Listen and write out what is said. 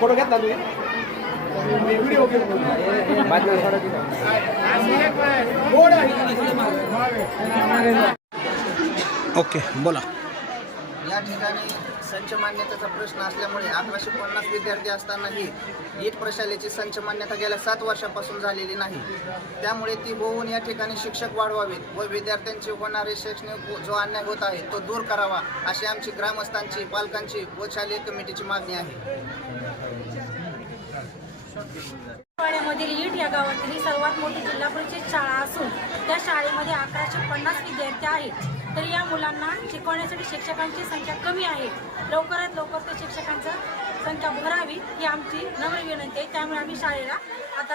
Photo घेतला तुम्ही video okay बोला। या ठिकाणी संच मान्यतेचा प्रश्न असल्यामुळे 1150 विद्यार्थी असतानाही नीट प्रशालेची संच मान्यता गेल्या 7 वर्षापासून झालेली नाही। त्यामुळे ती होऊन या ठिकाणी शिक्षक वाढवावेत व विद्यार्थ्यांचे होणारे शैक्षणिक जो अन्याय होत आहे तो दूर करावा अशी आमची ग्रामस्थांची, पालकांची व शालेय कमिटीची मागणी आहे। वाड्यामधील ईट या गावातील ही सर्वात मोठी जिल्हा परिषद शाळा असून त्या शाळेमध्ये 1150 विद्यार्थी आहेत। तर या मुलांना शिकवण्यासाठी शिक्षकांची संख्या कमी आहे। लवकरात लवकर त्या शिक्षकांची संख्या भरावी ही आमची नम्र विनंती आहे। त्यामुळे आम्ही शाळेला आता